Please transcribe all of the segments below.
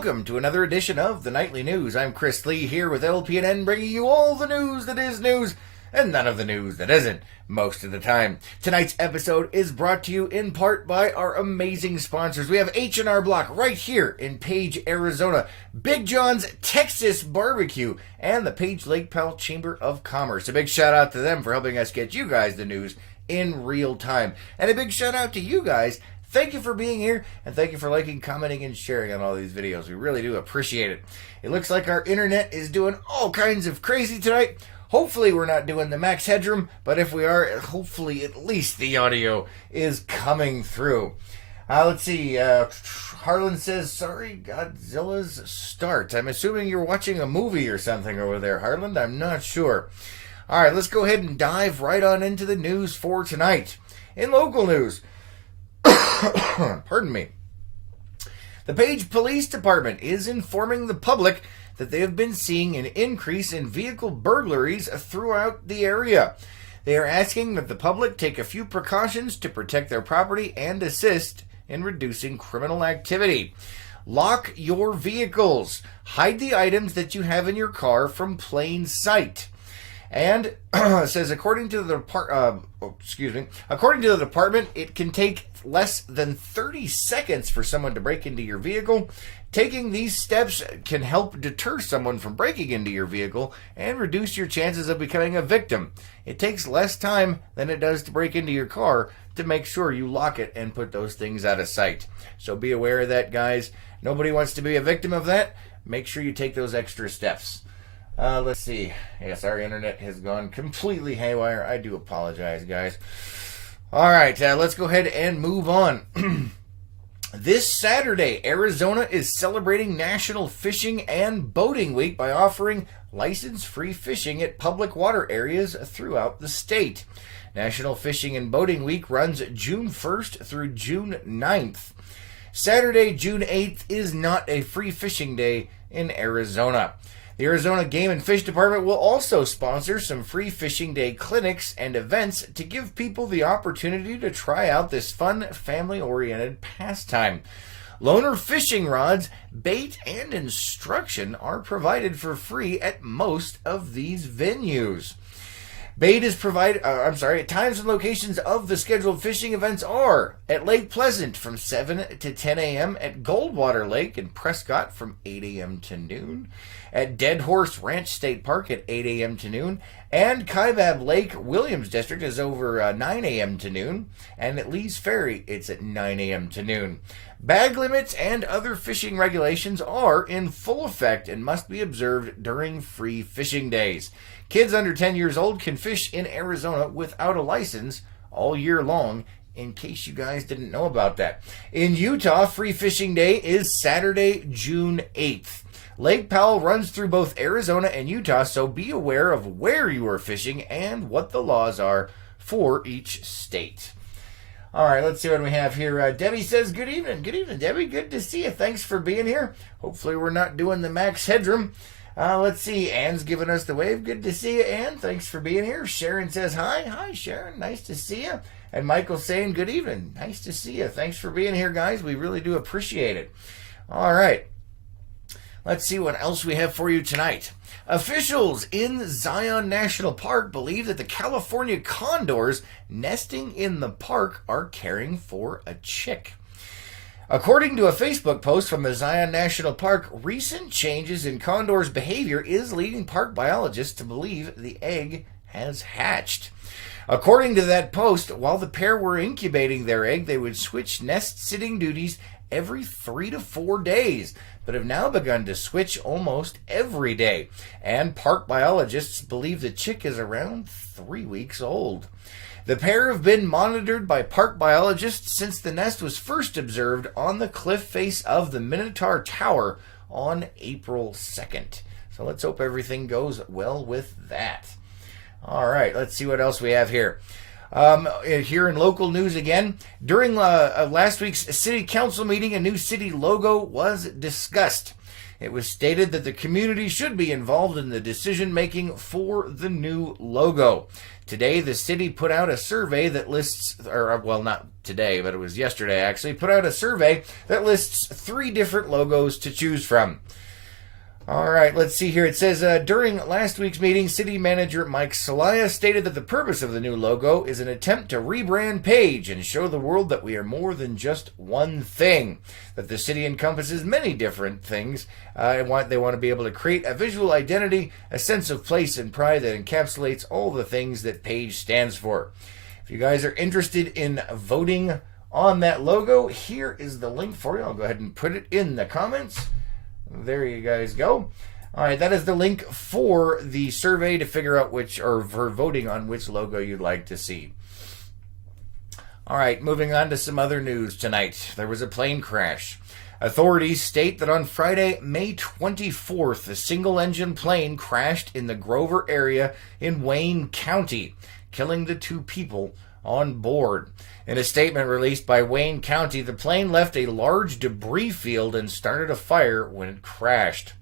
welcome to another edition of the Nightly News. I'm Chris Lee here with LPNN, bringing you all the news that is news and none of the news that isn't most of the time. Tonight's episode is brought to you in part by our amazing sponsors. We have H&R Block right here in Page, Arizona, Big John's Texas Barbecue, and the Page Lake Powell Chamber of Commerce. A big shout out to them for helping us get you guys the news in real time. And a big shout out to you guys. Thank you for being here, and thank you for liking, commenting, and sharing on all these videos. We really do appreciate it. It looks like our internet is doing all kinds of crazy tonight. Hopefully we're not doing the max headroom, but if we are, hopefully at least the audio is coming through. Let's see. Harlan says, sorry, Godzilla's start. I'm assuming you're watching a movie or something over there, Harlan. I'm not sure. All right, let's go ahead and dive right on into the news for tonight. In local news, pardon me, the Page Police Department is informing the public that they have been seeing an increase in vehicle burglaries throughout the area. They are asking that the public take a few precautions to protect their property and assist in reducing criminal activity. Lock your vehicles. Hide the items that you have in your car from plain sight. And says according to the department, it can take less than 30 seconds for someone to break into your vehicle. Taking these steps can help deter someone from breaking into your vehicle and reduce your chances of becoming a victim. It takes less time than it does to break into your car to make sure you lock it and put those things out of sight. So be aware of that, guys. Nobody wants to be a victim of that. Make sure you take those extra steps. Let's see. Yes, our internet has gone completely haywire. I do apologize, guys. All right, let's go ahead and move on. This Saturday, Arizona is celebrating National Fishing and Boating Week by offering license-free fishing at public water areas throughout the state. National Fishing and Boating Week runs June 1st through June 9th. Saturday, June 8th is not a free fishing day in Arizona. The Arizona Game and Fish Department will also sponsor some free fishing day clinics and events to give people the opportunity to try out this fun, family-oriented pastime. Loaner fishing rods, bait, and instruction are provided for free at most of these venues. Bait is provided, times and locations of the scheduled fishing events are at Lake Pleasant from 7 to 10 a.m., at Goldwater Lake in Prescott from 8 a.m. to noon, at Dead Horse Ranch State Park at 8 a.m. to noon, and Kaibab Lake Williams District is over 9 a.m. to noon, and at Lee's Ferry it's at 9 a.m. to noon. Bag limits and other fishing regulations are in full effect and must be observed during free fishing days. Kids under 10 years old can fish in Arizona without a license all year long, in case you guys didn't know about that. In Utah, free fishing day is Saturday, June 8th. Lake Powell runs through both Arizona and Utah, so be aware of where you are fishing and what the laws are for each state. All right, let's see what we have here. Debbie says, good evening. Good evening, Debbie. Good to see you. Thanks for being here. Hopefully we're not doing the max headroom. Let's see. Ann's giving us the wave. Good to see you, Ann. Thanks for being here. Sharon says, hi. Hi, Sharon. Nice to see you. And Michael's saying, good evening. Nice to see you. Thanks for being here, guys. We really do appreciate it. All right. Let's see what else we have for you tonight. Officials in Zion National Park believe that the California condors nesting in the park are caring for a chick. According to a Facebook post from the Zion National Park, recent changes in condors' behavior is leading park biologists to believe the egg has hatched. According to that post, while the pair were incubating their egg, they would switch nest-sitting duties every 3 to 4 days, but have now begun to switch almost every day. And park biologists believe the chick is around 3 weeks old. The pair have been monitored by park biologists since the nest was first observed on the cliff face of the Minotaur Tower on April 2nd. So let's hope everything goes well with that. All right, let's see what else we have here. Here in local news again, during last week's city council meeting, a new city logo was discussed. it was stated that the community should be involved in the decision-making for the new logo. Today, the city put out a survey that lists, not today, but it was yesterday actually, put out a survey that lists 3 different logos to choose from. All right, let's see here. It says, during last week's meeting, City Manager Mike Celaya stated that the purpose of the new logo is an attempt to rebrand Page and show the world that we are more than just one thing, that the city encompasses many different things. They want to be able to create a visual identity, a sense of place and pride that encapsulates all the things that Page stands for. If you guys are interested in voting on that logo, here is the link for you. I'll go ahead and put it in the comments. There you guys go. All right, that is the link for the survey to figure out for voting on which logo you'd like to see. All right, moving on to some other news tonight. There was a plane crash. Authorities state that on Friday, May 24th, a single-engine plane crashed in the Grover area in Wayne County, killing the 2 people on board. In a statement released by Wayne County, the plane left a large debris field and started a fire when it crashed.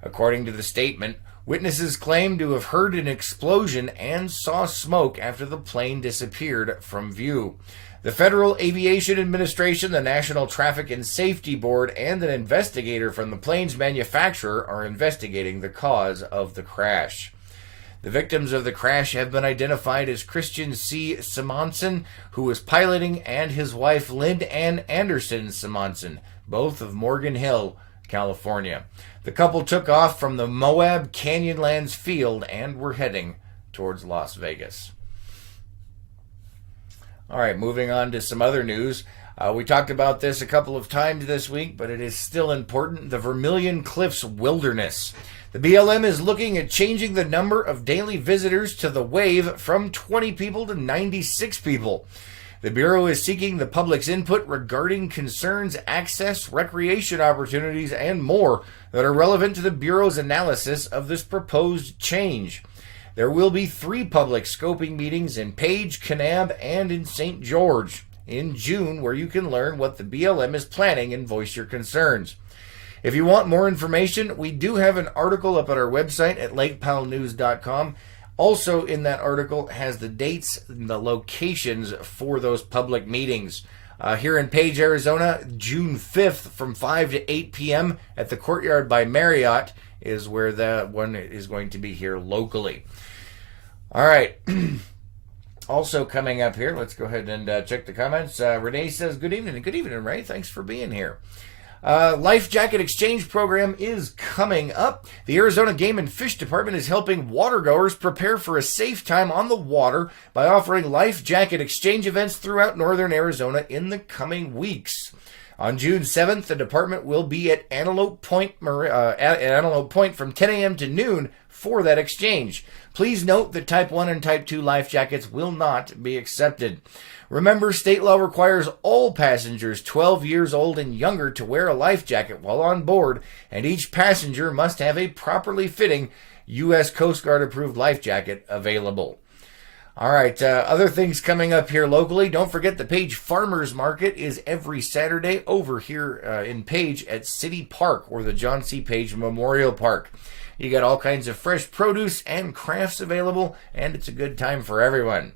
According to the statement, witnesses claim to have heard an explosion and saw smoke after the plane disappeared from view. The Federal Aviation Administration, the National Traffic and Safety Board, and an investigator from the plane's manufacturer are investigating the cause of the crash. The victims of the crash have been identified as Christian C. Simonson, who was piloting, and his wife Lynn Ann Anderson Simonson, both of Morgan Hill, California. The couple took off from the Moab Canyonlands field and were heading towards Las Vegas. All right, moving on to some other news. We talked about this a couple of times this week, but it is still important. The Vermilion Cliffs Wilderness. The BLM is looking at changing the number of daily visitors to the Wave from 20 people to 96 people. The Bureau is seeking the public's input regarding concerns, access, recreation opportunities, and more that are relevant to the Bureau's analysis of this proposed change. There will be 3 public scoping meetings in Page, Kanab, and in St. George in June, where you can learn what the BLM is planning and voice your concerns. If you want more information, we do have an article up at our website at lakepowellnews.com. Also in that article has the dates and the locations for those public meetings. Here in Page, Arizona, June 5th from 5 to 8 p.m. at the Courtyard by Marriott is where that one is going to be here locally. All right. Also coming up here, let's go ahead and check the comments. Renee says, good evening. Good evening, Ray. Thanks for being here. Life Jacket Exchange Program is coming up. The Arizona Game and Fish Department is helping watergoers prepare for a safe time on the water by offering life jacket exchange events throughout northern Arizona in the coming weeks. On June 7th, the department will be at Antelope Point from 10 a.m. to noon for that exchange. Please note that Type 1 and Type 2 life jackets will not be accepted. Remember, state law requires all passengers 12 years old and younger to wear a life jacket while on board, and each passenger must have a properly fitting U.S. Coast Guard approved life jacket available. All right, other things coming up here locally. Don't forget the Page Farmers Market is every Saturday over here in Page at City Park, or the John C. Page Memorial Park. You got all kinds of fresh produce and crafts available, and it's a good time for everyone.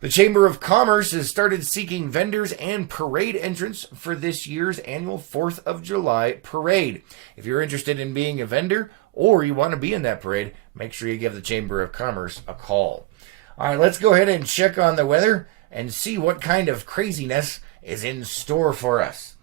The Chamber of Commerce has started seeking vendors and parade entrants for this year's annual 4th of July parade. If you're interested in being a vendor or you want to be in that parade, make sure you give the Chamber of Commerce a call. All right, let's go ahead and check on the weather and see what kind of craziness is in store for us.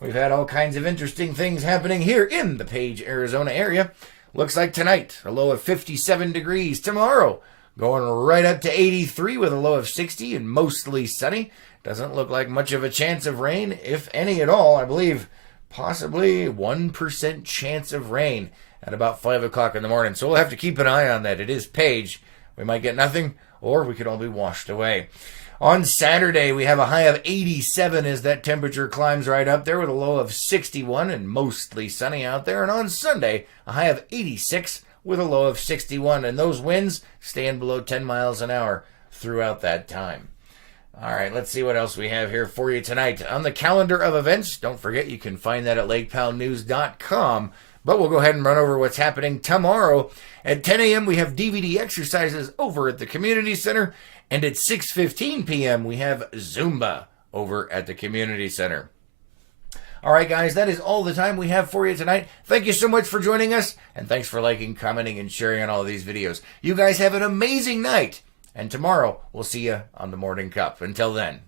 We've had all kinds of interesting things happening here in the Page, Arizona area. Looks like tonight, a low of 57 degrees. Tomorrow, going right up to 83 with a low of 60 and mostly sunny. Doesn't look like much of a chance of rain, if any at all. I believe possibly 1% chance of rain at about 5 o'clock in the morning. So we'll have to keep an eye on that. It is Page. We might get nothing, or we could all be washed away. On Saturday, we have a high of 87 as that temperature climbs right up there with a low of 61 and mostly sunny out there. And on Sunday, a high of 86 with a low of 61. And those winds staying below 10 miles an hour throughout that time. All right, let's see what else we have here for you tonight. On the calendar of events, don't forget you can find that at lakepowellnews.com. But we'll go ahead and run over what's happening tomorrow. At 10 a.m., we have DVD exercises over at the community center. And at 6:15 p.m., we have Zumba over at the community center. All right, guys, that is all the time we have for you tonight. Thank you so much for joining us, and thanks for liking, commenting, and sharing on all these videos. You guys have an amazing night, and tomorrow we'll see you on the Morning Cup. Until then.